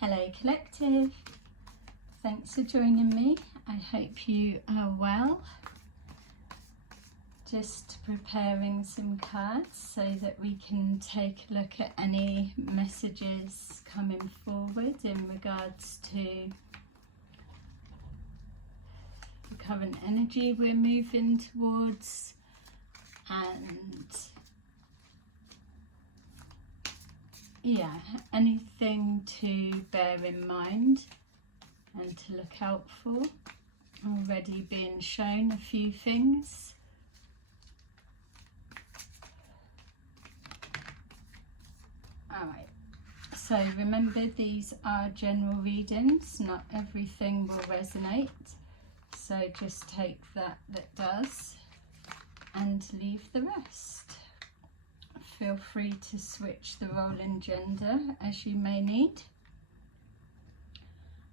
Hello Collective, thanks for joining me. I hope you are well. Just preparing some cards so that we can take a look at any messages coming forward in regards to the current energy we're moving towards, and yeah, anything to bear in mind and to look out for. Already being shown a few things. Alright, so remember these are general readings, not everything will resonate. So just take that does and leave the rest. Feel free to switch the role and gender as you may need.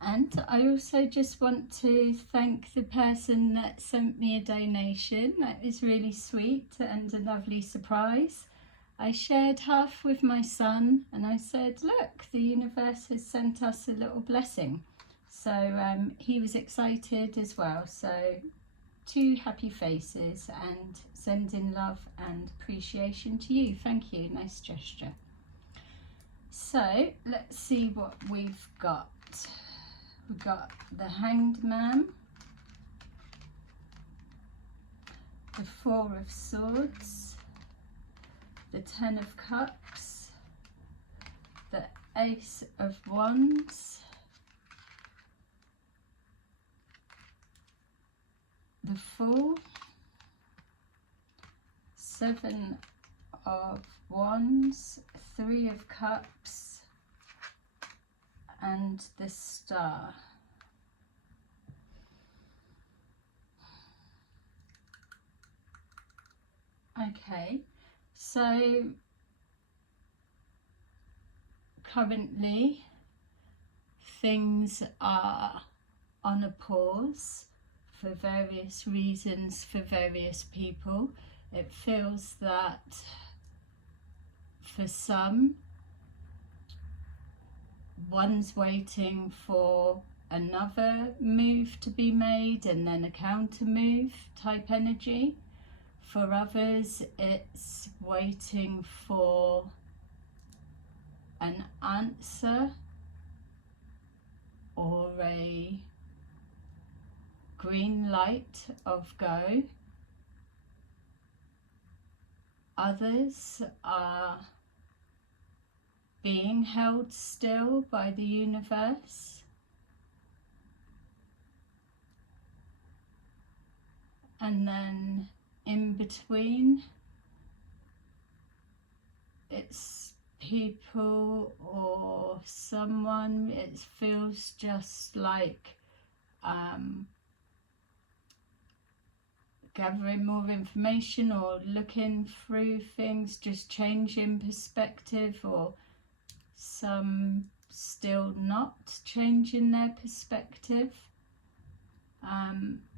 And I also just want to thank the person that sent me a donation. That was really sweet and a lovely surprise. I shared half with my son and I said, look, the universe has sent us a little blessing. So he was excited as well. So two happy faces, and sending love and appreciation to you. Thank you, nice gesture. So let's see what we've got. We've got the Hanged Man, the Four of Swords, the Ten of Cups, the Ace of Wands, the Fool, Seven of Wands, Three of Cups, and the Star. Okay, so currently things are on a pause for various reasons for various people. It feels that for some, one's waiting for another move to be made and then a counter move type energy. For others, it's waiting for an answer or a green light of go. Others are being held still by the universe. And then in between, it's people or someone, it feels just like gathering more information or looking through things, just changing perspective, or some still not changing their perspective.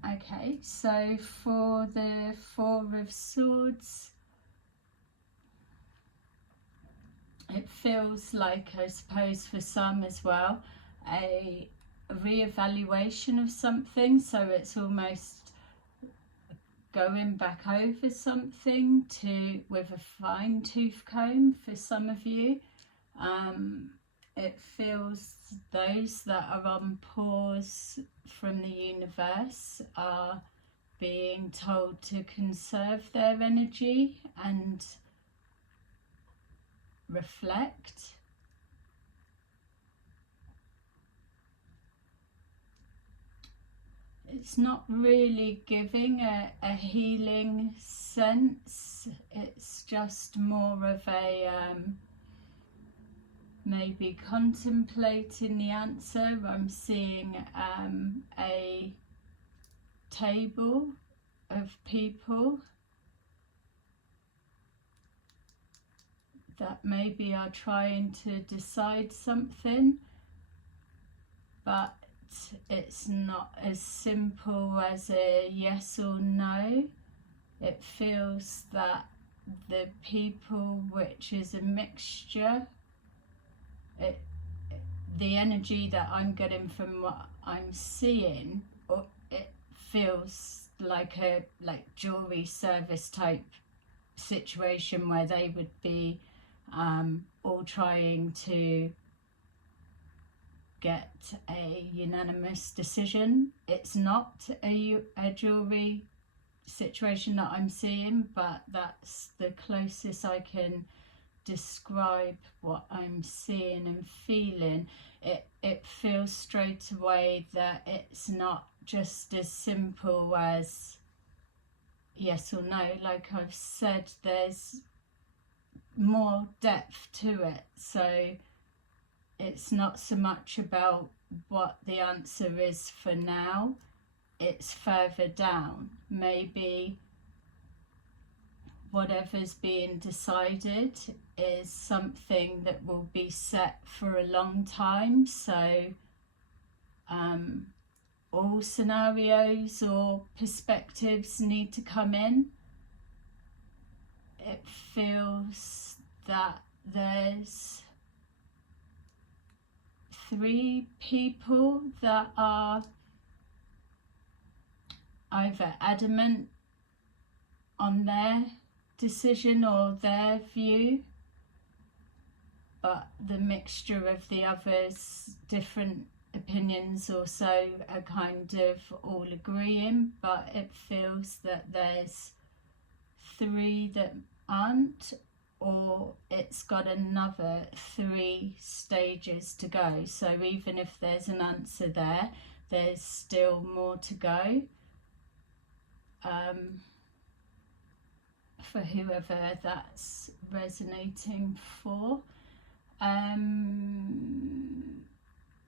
Okay, so for the Four of Swords, it feels like, I suppose for some as well, a re-evaluation of something. So it's almost going back over something with a fine-tooth comb for some of you. It feels those that are on pause from the universe are being told to conserve their energy and reflect. It's not really giving a healing sense. It's just more of a maybe contemplating the answer. I'm seeing a table of people that maybe are trying to decide something, but it's not as simple as a yes or no. It feels that the people, which is a mixture, the energy that I'm getting from what I'm seeing, it feels like a jewelry service type situation where they would be all trying to get a unanimous decision. It's not a jewelry situation that I'm seeing, but that's the closest I can describe what I'm seeing and feeling. It feels straight away that it's not just as simple as yes or no. Like I've said, there's more depth to it, so it's not so much about what the answer is for now, it's further down. Maybe whatever's being decided is something that will be set for a long time, so all scenarios or perspectives need to come in. It feels that there's 3 people that are either adamant on their decision or their view, but the mixture of the others' different opinions also are kind of all agreeing, but it feels that there's 3 that aren't, or it's got another 3 stages to go. So even if there's an answer there, there's still more to go. For whoever that's resonating for.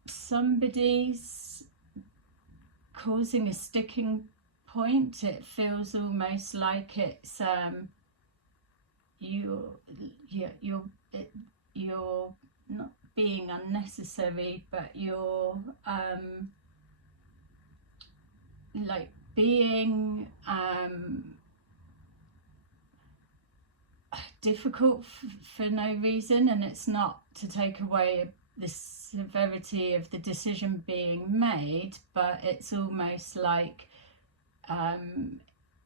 Somebody's causing a sticking point. It feels almost like it's you're not being unnecessary, but you're like being difficult for no reason, and it's not to take away the severity of the decision being made, but it's almost like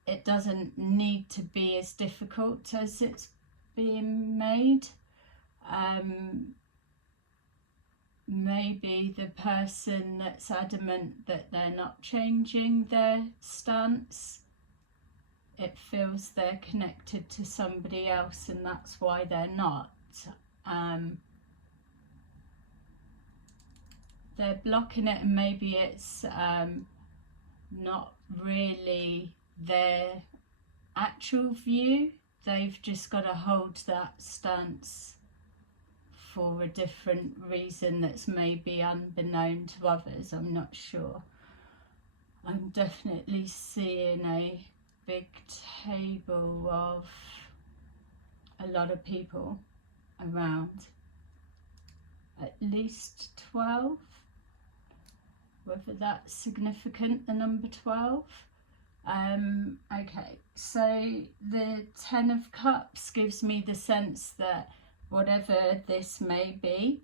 it doesn't need to be as difficult as it's being made. Maybe the person that's adamant that they're not changing their stance, it feels they're connected to somebody else and that's why they're not. They're blocking it, and maybe it's not really their actual view. They've just got to hold that stance for a different reason that's maybe unbeknown to others. I'm not sure. I'm definitely seeing a big table of a lot of people around, at least 12, whether that's significant, the number 12. Okay, so the 10 of Cups gives me the sense that whatever this may be,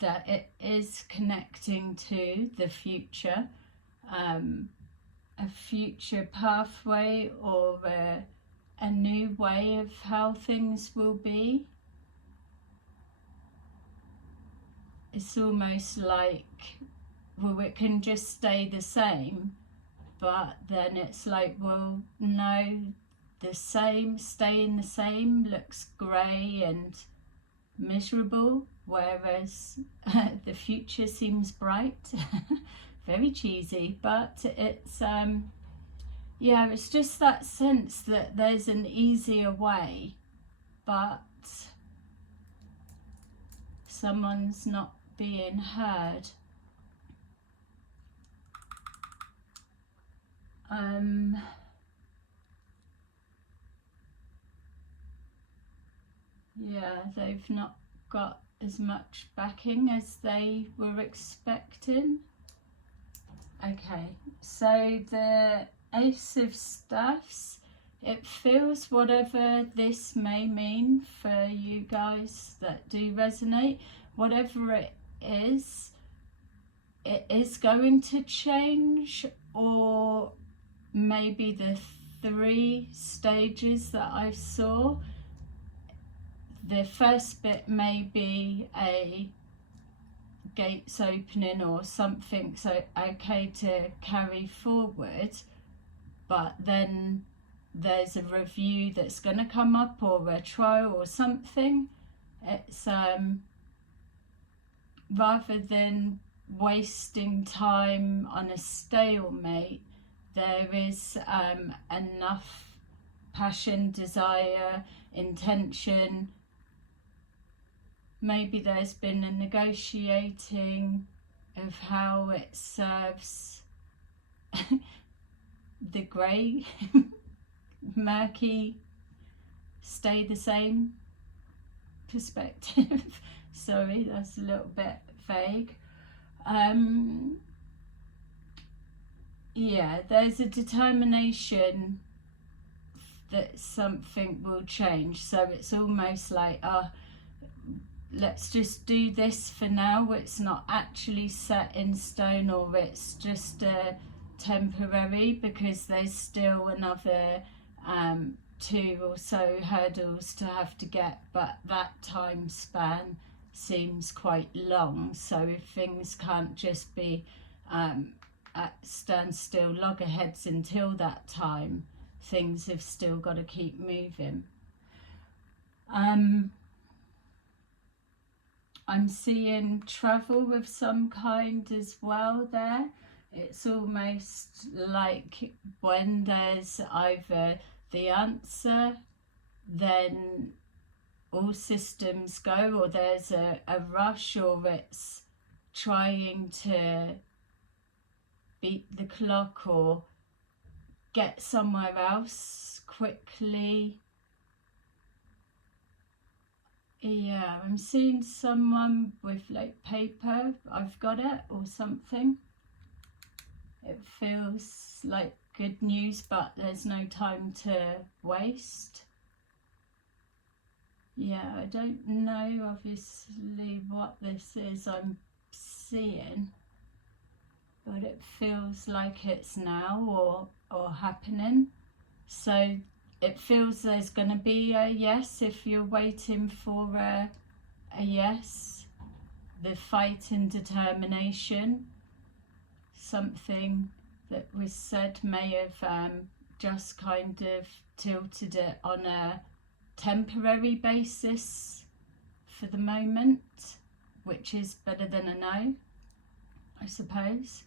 that it is connecting to the future, a future pathway, or a new way of how things will be. It's almost like, well, it can just stay the same, but then it's like, well, no, the same, staying the same looks grey and miserable, whereas the future seems bright. Very cheesy, but it's yeah, it's just that sense that there's an easier way, but someone's not being heard. Yeah, they've not got as much backing as they were expecting. Okay, so the Ace of Staffs, it feels, whatever this may mean for you guys that do resonate, whatever it it is going to change, or maybe the 3 stages that I saw. The first bit may be a gates opening or something, so okay to carry forward, but then there's a review that's going to come up, or a trial or something. It's rather than wasting time on a stalemate, there is enough passion, desire, intention. Maybe there's been a negotiating of how it serves the grey, murky, stay the same perspective. Sorry, that's a little bit vague. Yeah, there's a determination that something will change. So it's almost like, let's just do this for now. It's not actually set in stone, or it's just temporary, because there's still another 2 or so hurdles to have to get, but that time span seems quite long. So if things can't just be at standstill loggerheads until that time, things have still got to keep moving. I'm seeing travel of some kind as well there. It's almost like when there's either the answer, then all systems go, or there's a rush, or it's trying to beat the clock or get somewhere else quickly. Yeah, I'm seeing someone with like paper, I've got it, or something. It feels like good news, but there's no time to waste. Yeah, I don't know obviously what this is I'm seeing, but it feels like it's now or happening. So it feels there's going to be a yes if you're waiting for a yes. The fight and determination, something that was said may have just kind of tilted it on a temporary basis for the moment, which is better than a no, I suppose.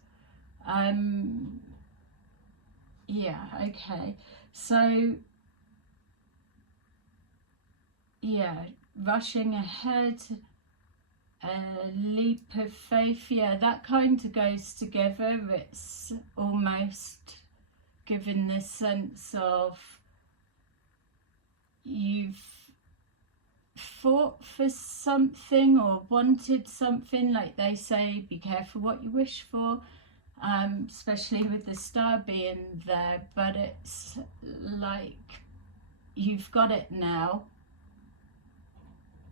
Yeah, okay. So, yeah, rushing ahead, a leap of faith, yeah, that kind of goes together. It's almost given this sense of you've fought for something or wanted something, like they say, be careful what you wish for, especially with the star being there, but it's like you've got it now.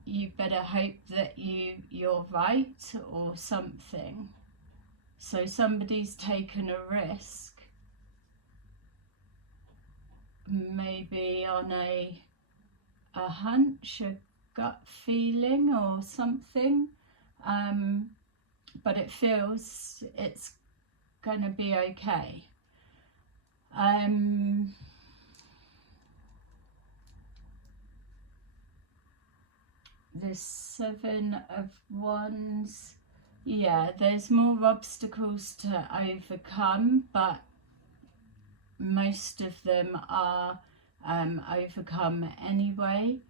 You better hope that you're right or something. So somebody's taken a risk, maybe on a hunch, a gut feeling or something, but it feels it's going to be okay. The 7 of Wands, yeah, there's more obstacles to overcome, but most of them are overcome anyway.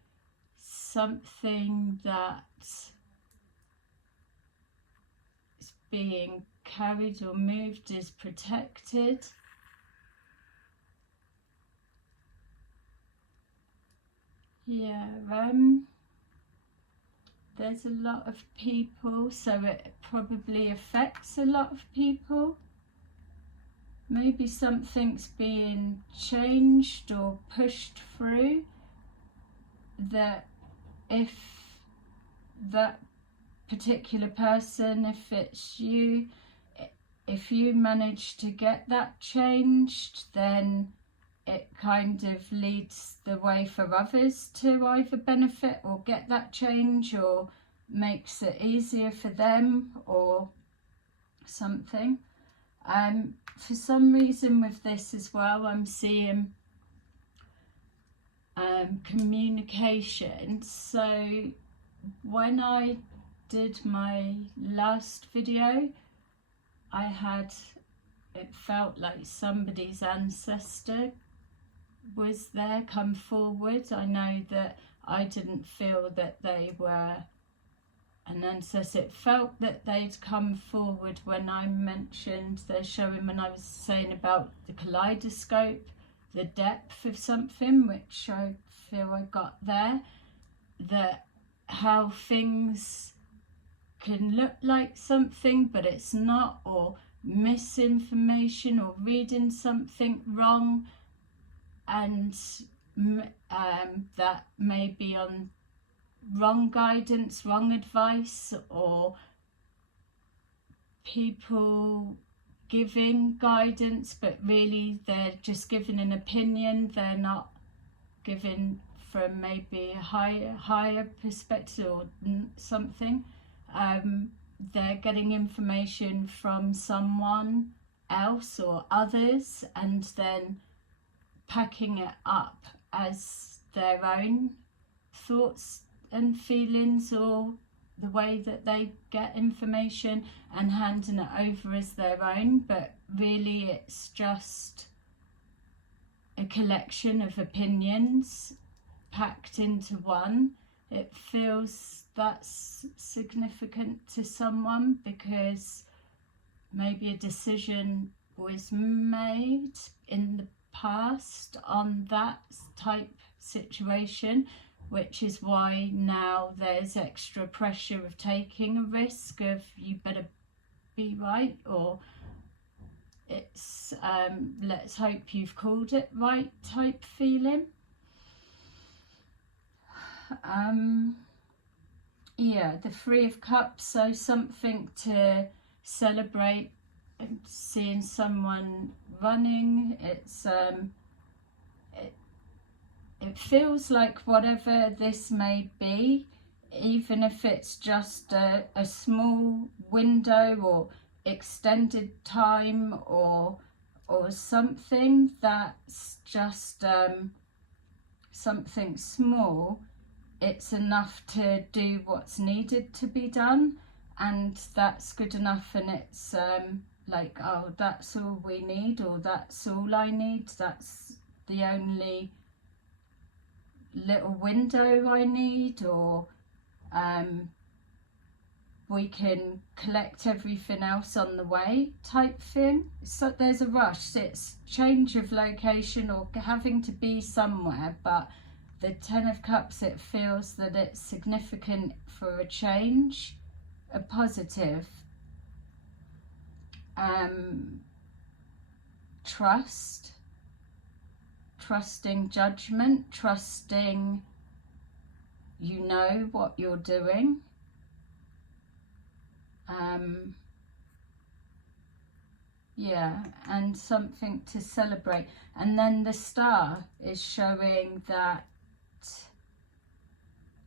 Something that is being carried or moved is protected. Yeah, there's a lot of people, so it probably affects a lot of people. Maybe something's being changed or pushed through, that if that particular person, if it's you, if you manage to get that changed, then it kind of leads the way for others to either benefit or get that change, or makes it easier for them or something. For some reason with this as well, I'm seeing communication. So when I did my last video, it felt like somebody's ancestor was there, come forward. I know that I didn't feel that they were an ancestor. It felt that they'd come forward when I mentioned they're showing, when I was saying about the kaleidoscope, the depth of something, which I feel I got there, that how things can look like something but it's not, or misinformation, or reading something wrong, and that may be on wrong guidance, wrong advice, or people giving guidance but really they're just giving an opinion, they're not giving from maybe a higher perspective or something. They're getting information from someone else or others and then packing it up as their own thoughts and feelings, or the way that they get information, and handing it over as their own, but really it's just a collection of opinions packed into one. It feels that's significant to someone because maybe a decision was made in the past on that type situation, which is why now there's extra pressure of taking a risk of you better be right, or it's let's hope you've called it right type feeling. Yeah, the Three of Cups, so something to celebrate, seeing someone running. It's it feels like whatever this may be, even if it's just a small window or extended time or something that's just something small, it's enough to do what's needed to be done, and that's good enough. And it's like, oh, that's all we need, or that's all I need, that's the only little window I need, or we can collect everything else on the way type thing. So there's a rush, it's change of location or having to be somewhere, but the Ten of Cups, it feels that it's significant for a change, a positive. Trusting judgment, trusting you know what you're doing. Yeah, and something to celebrate. And then the Star is showing that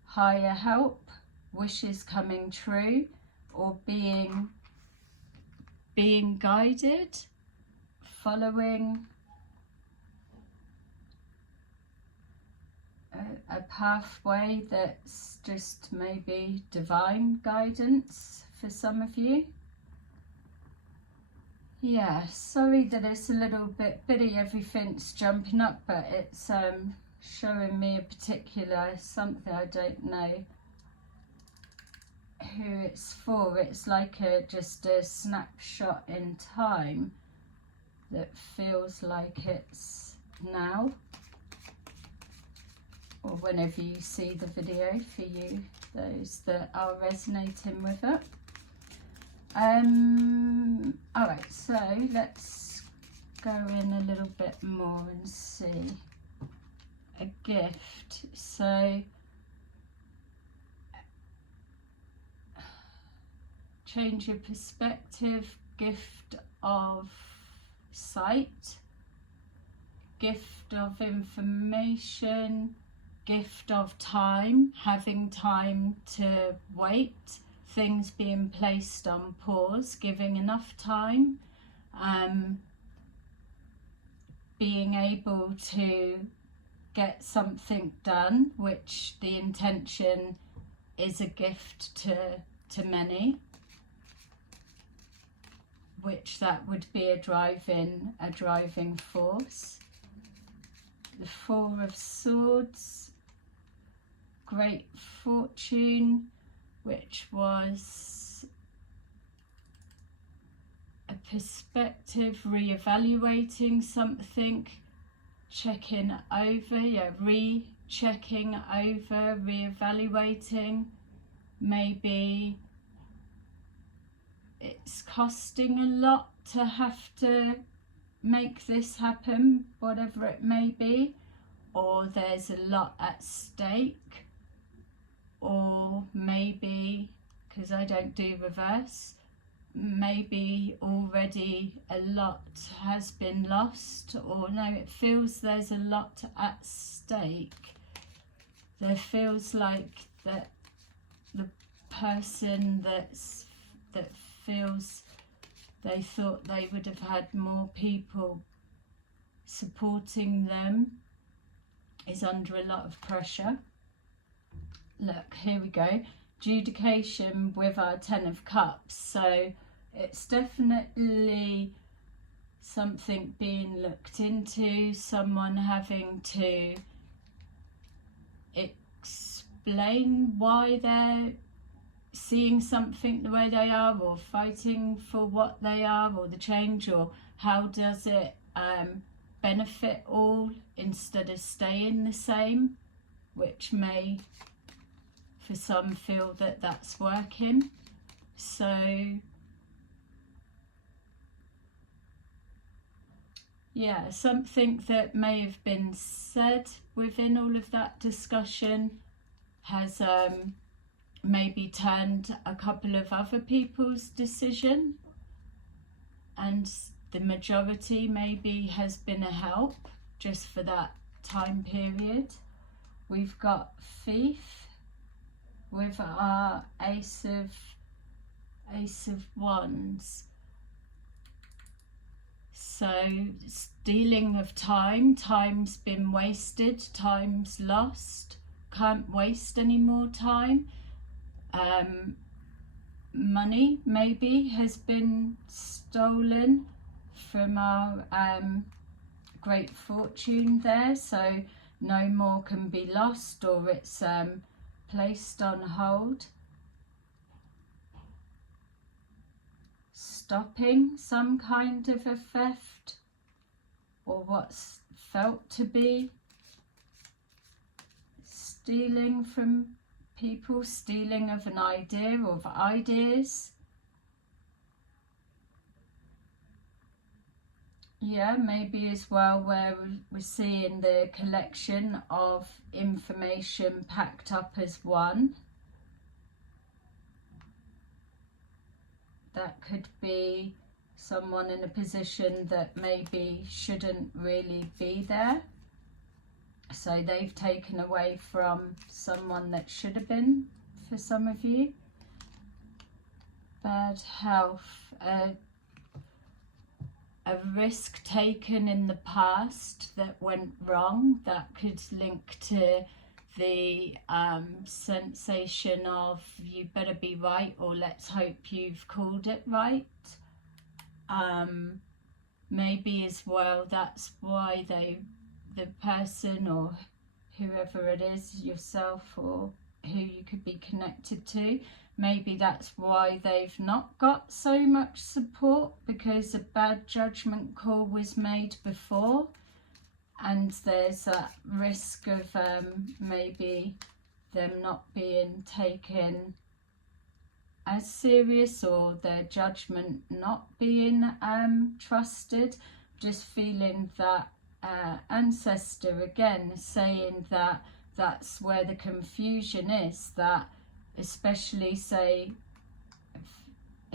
higher help, wishes coming true, or being guided, following a pathway that's just maybe divine guidance for some of you. Yeah, sorry that it's a little bit bitty, everything's jumping up, but it's showing me a particular something. I don't know who it's for. It's like just a snapshot in time that feels like it's now, or whenever you see the video, for you, those that are resonating with it. Alright, so let's go in a little bit more and see. A gift. So change your perspective, gift of sight, gift of information, gift of time, having time to wait, things being placed on pause, giving enough time, being able to get something done, which the intention is a gift to many, which that would be a driving force. The Four of Swords, great fortune, which was a perspective, re-evaluating something, checking over, re-checking over, re-evaluating. Maybe it's costing a lot to have to make this happen, whatever it may be, or there's a lot at stake, or maybe, because I don't do reverse, maybe already a lot has been lost, or no, it feels there's a lot at stake. There feels like that the person that feels they thought they would have had more people supporting them is under a lot of pressure. Look, here we go. Adjudication with our Ten of Cups. So it's definitely something being looked into, someone having to explain why they're seeing something the way they are, or fighting for what they are, or the change, or how does it benefit all instead of staying the same, which may for some feel that that's working. So yeah, something that may have been said within all of that discussion has maybe turned a couple of other people's decision, and the majority maybe has been a help just for that time period. We've got Thief with our Ace of Wands. So stealing of time, time's been wasted, time's lost, can't waste any more time. Money maybe has been stolen from our great fortune there, so no more can be lost, or it's placed on hold. Stopping some kind of a theft, or what's felt to be stealing from people, stealing of an idea or of ideas. Yeah, maybe as well where we're seeing the collection of information packed up as one. That could be someone in a position that maybe shouldn't really be there. So they've taken away from someone that should have been for some of you. Bad health, a risk taken in the past that went wrong, that could link to the sensation of you better be right, or let's hope you've called it right. Maybe as well that's why the person or whoever it is, yourself or who you could be connected to, maybe that's why they've not got so much support, because a bad judgment call was made before, and there's a risk of maybe them not being taken as serious, or their judgment not being trusted. Just feeling that ancestor again saying that that's where the confusion is, that especially say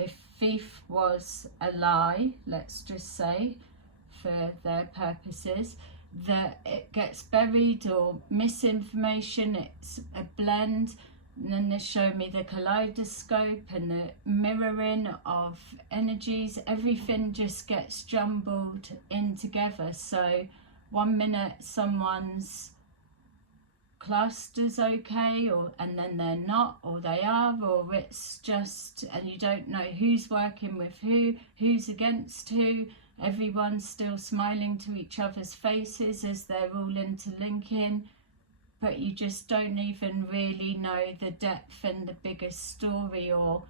if thief was a lie, let's just say, for their purposes, that it gets buried, or misinformation, it's a blend. And then they show me the kaleidoscope and the mirroring of energies. Everything just gets jumbled in together. So 1 minute someone's classed as okay, and then they're not, or they are, or it's just, and you don't know who's working with who's against who. Everyone's still smiling to each other's faces as they're all interlinking, but you just don't even really know the depth and the bigger story, or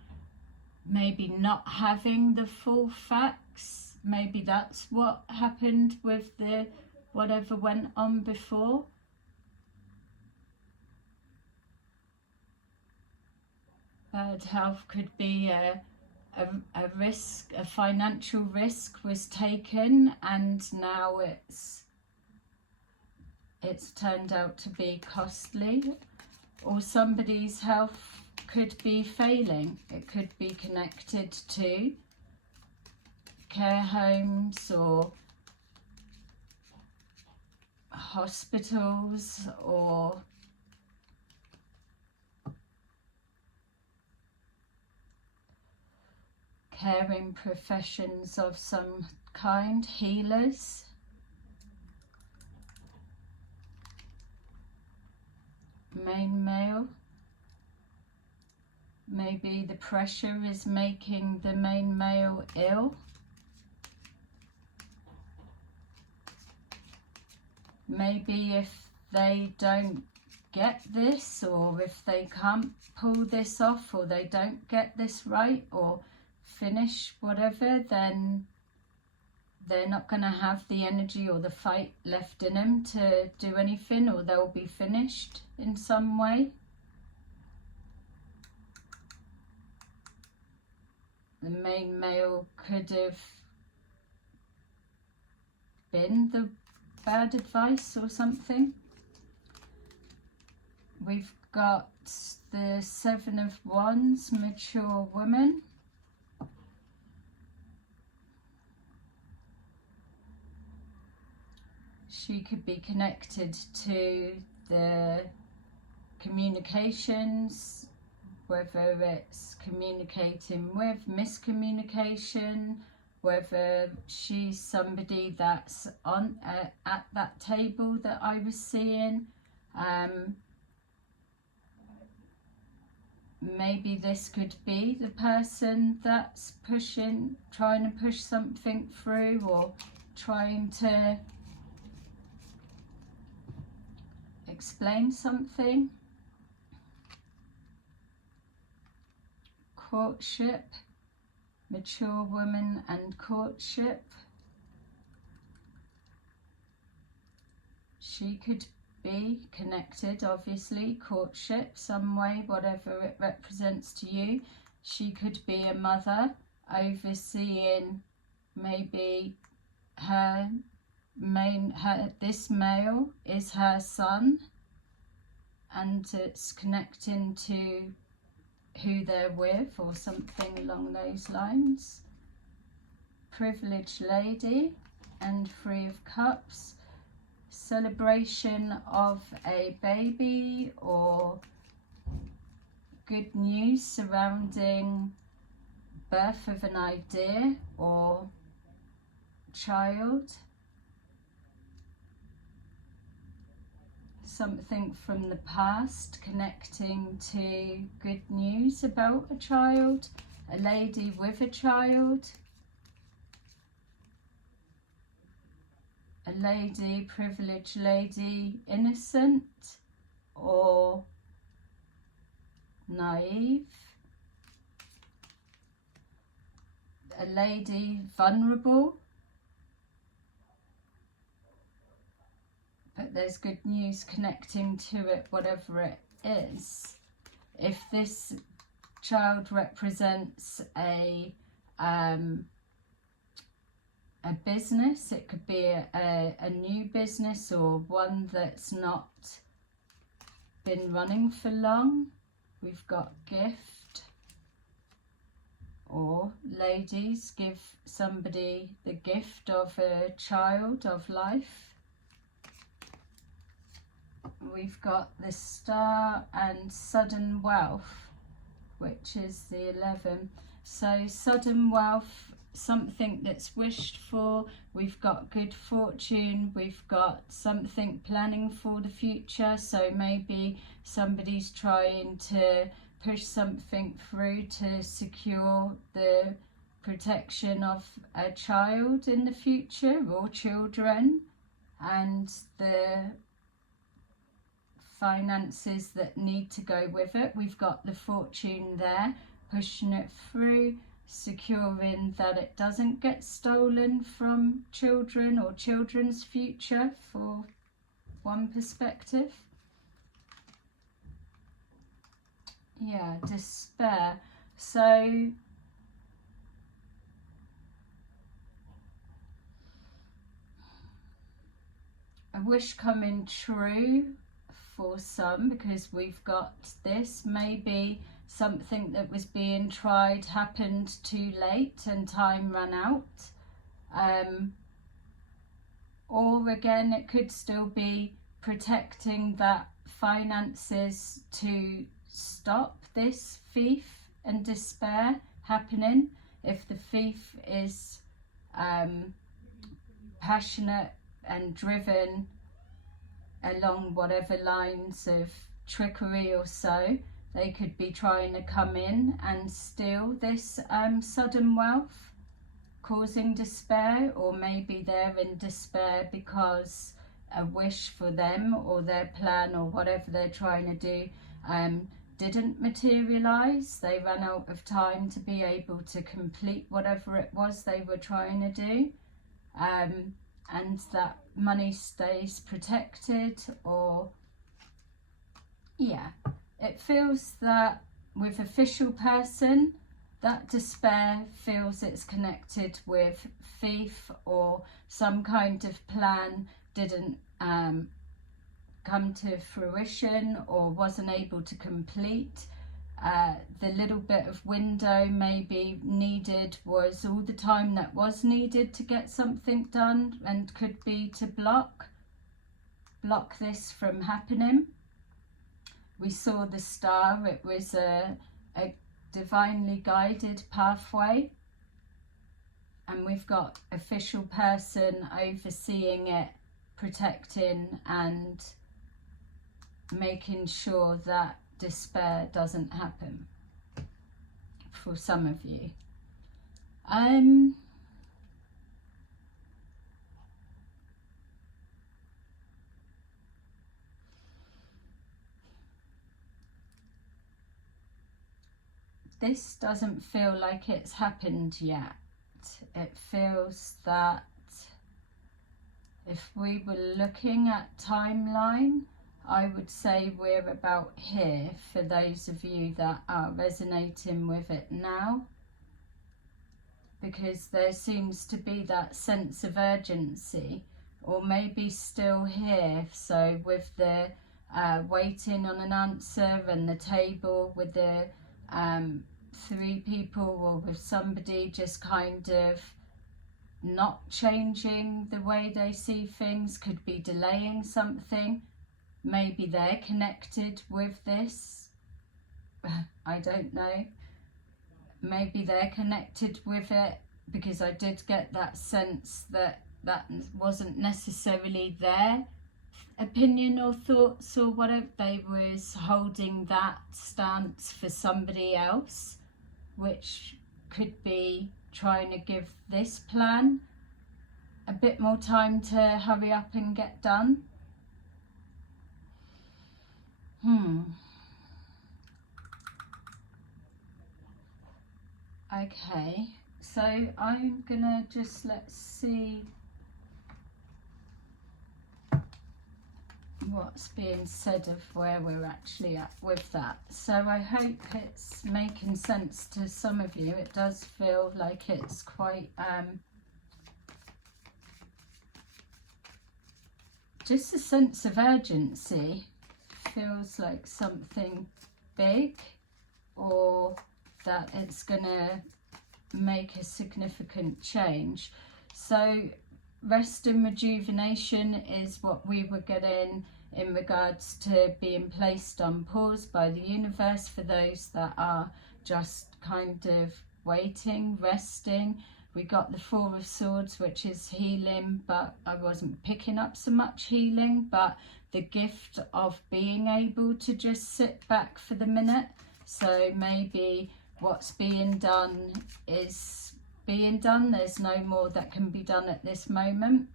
maybe not having the full facts. Maybe that's what happened with the whatever went on before. Bad health could be a risk, a financial risk was taken, and now it's turned out to be costly. Or somebody's health could be failing. It could be connected to care homes or hospitals, or caring professions of some kind, healers. Main male. Maybe the pressure is making the main male ill. Maybe if they don't get this, or if they can't pull this off, or they don't get this right, or finish whatever, then they're not going to have the energy or the fight left in them to do anything, or they'll be finished in some way. The main male could have been the bad advice or something. We've got the Seven of Wands, mature woman. She could be connected to the communications, whether it's communicating with, miscommunication, whether she's somebody that's on at that table that I was seeing. Maybe this could be the person that's trying to push something through, or trying to explain something. Courtship, mature woman and courtship. She could be connected, obviously, courtship, some way, whatever it represents to you. She could be a mother overseeing maybe this male is her son, and it's connecting to who they're with, or something along those lines. Privileged lady and Three of Cups. Celebration of a baby, or good news surrounding birth of an idea or child. Something from the past connecting to good news about a child. A lady with a child. A lady, privileged lady, innocent or naive. A lady, vulnerable. But there's good news connecting to it, whatever it is. If this child represents a business, it could be a new business, or one that's not been running for long. We've got gift or ladies, give somebody the gift of a child of life. We've got the Star and sudden wealth, which is the 11. So sudden wealth, something that's wished for. We've got good fortune. We've got something planning for the future. So maybe somebody's trying to push something through to secure the protection of a child in the future, or children, and the finances that need to go with it. We've got the fortune there, pushing it through, securing that it doesn't get stolen from children or children's future, for one perspective. Yeah, despair. So a wish coming true for some, because we've got this. Maybe something that was being tried happened too late and time ran out. Or again, it could still be protecting that finances to stop this thief and despair happening. If the thief is passionate and driven along whatever lines of trickery or so, they could be trying to come in and steal this sudden wealth, causing despair. Or maybe they're in despair because a wish for them or their plan or whatever they're trying to do didn't materialize. They ran out of time to be able to complete whatever it was they were trying to do, and that money stays protected. Or yeah, it feels that with official person, that despair feels it's connected with thief, or some kind of plan didn't come to fruition or wasn't able to complete. The little bit of window maybe needed was all the time that was needed to get something done, and could be to block this from happening. We saw the Star. It was a divinely guided pathway, and we've got official person overseeing it, protecting and making sure that despair doesn't happen for some of you. This doesn't feel like it's happened yet. It feels that if we were looking at timeline, I would say we're about here for those of you that are resonating with it now, because there seems to be that sense of urgency, or maybe still here. So with the waiting on an answer, and the table with the 3 people, or with somebody just kind of not changing the way they see things, could be delaying something. Maybe they're connected with this. I don't know. Maybe they're connected with it, because I did get that sense that that wasn't necessarily their opinion or thoughts or whatever. They was holding that stance for somebody else, which could be trying to give this plan a bit more time to hurry up and get done. Okay, so I'm gonna just, let's see what's being said of where we're actually at with that. So I hope it's making sense to some of you. It does feel like it's quite just a sense of urgency. Feels like something big, or that it's gonna make a significant change. So rest and rejuvenation is what we were getting in regards to being placed on pause by the universe for those that are just kind of waiting, resting. We got the Four of Swords, which is healing, but I wasn't picking up so much healing, but the gift of being able to just sit back for the minute. So maybe what's being done is being done. There's no more that can be done at this moment.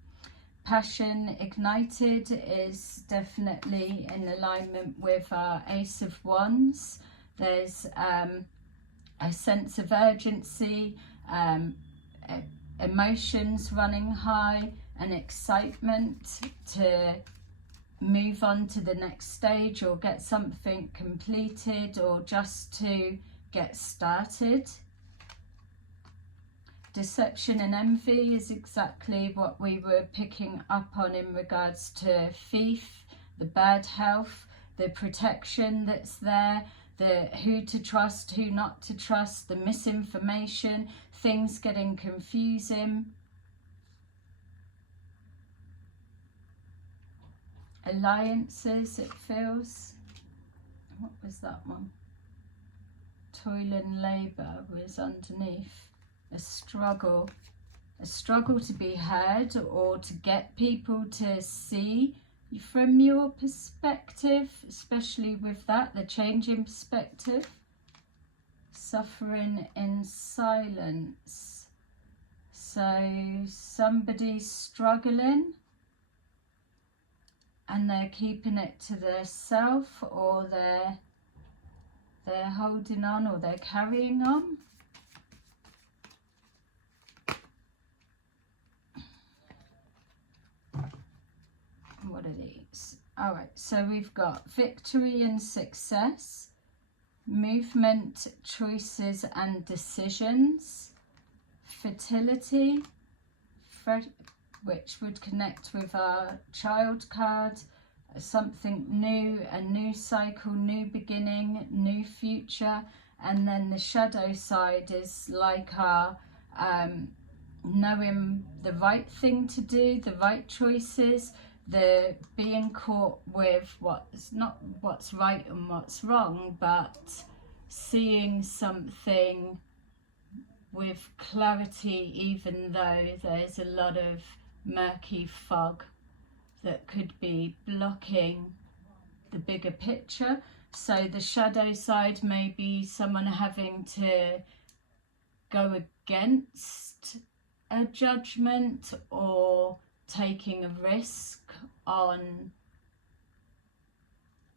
Passion ignited is definitely in alignment with our Ace of Wands. There's a sense of urgency, emotions running high, and excitement to move on to the next stage or get something completed or just to get started. Deception and envy is exactly what we were picking up on in regards to thief, the bad health, the protection that's there, the who to trust, who not to trust, the misinformation, things getting confusing. Alliances, it feels. What was that one? Toil and labour was underneath. A struggle to be heard or to get people to see from your perspective, especially with that, the change in perspective. Suffering in silence. So somebody's struggling and they're keeping it to themselves, or they're holding on, or they're carrying on. What are these? All right, so we've got victory and success, movement, choices and decisions, fertility, which would connect with our child card, something new, a new cycle, new beginning, new future. And then the shadow side is like our knowing the right thing to do, the right choices, the being caught with what's right and what's wrong, but seeing something with clarity, even though there's a lot of murky fog that could be blocking the bigger picture. So the shadow side may be someone having to go against a judgment or taking a risk on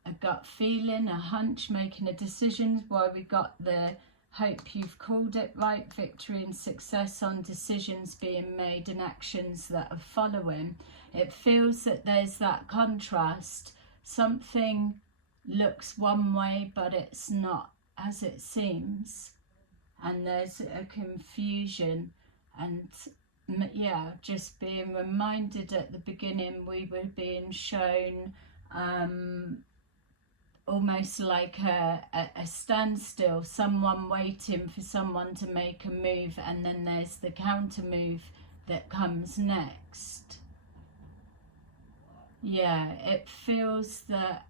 a gut feeling, a hunch, making a decision. Why we got the hope you've called it right, victory and success on decisions being made and actions that are following. It feels that there's that contrast. Something looks one way but it's not as it seems, and there's a confusion. And yeah, just being reminded at the beginning we were being shown almost like a standstill, someone waiting for someone to make a move, and then there's the counter move that comes next. Yeah, it feels that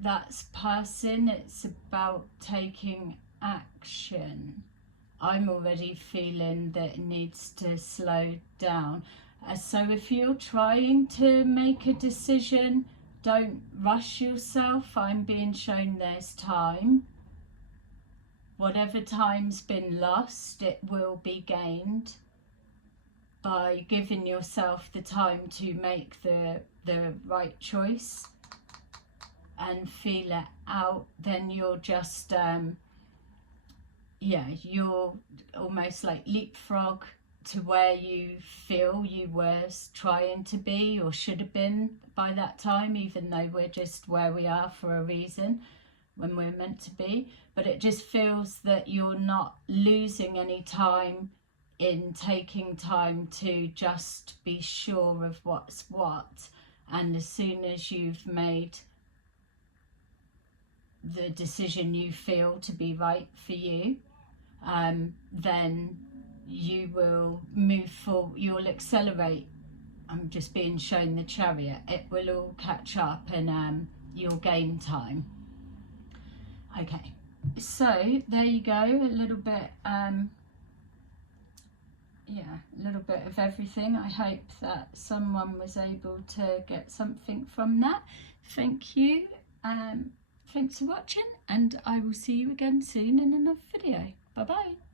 that's passing. It's about taking action. I'm already feeling that it needs to slow down. So if you're trying to make a decision, don't rush yourself. I'm being shown there's time. Whatever time's been lost, it will be gained by giving yourself the time to make the right choice and feel it out. Then you're just yeah, you're almost like leapfrog to where you feel you were trying to be or should have been by that time, even though we're just where we are for a reason when we're meant to be. But it just feels that you're not losing any time in taking time to just be sure of what's what. And as soon as you've made the decision you feel to be right for you, then you will move forward, you'll accelerate. I'm just being shown the Chariot. It will all catch up, and you'll gain time. Okay, so there you go, a little bit, yeah, a little bit of everything. I hope that someone was able to get something from that. Thank you. Thanks for watching, and I will see you again soon in another video. Bye bye.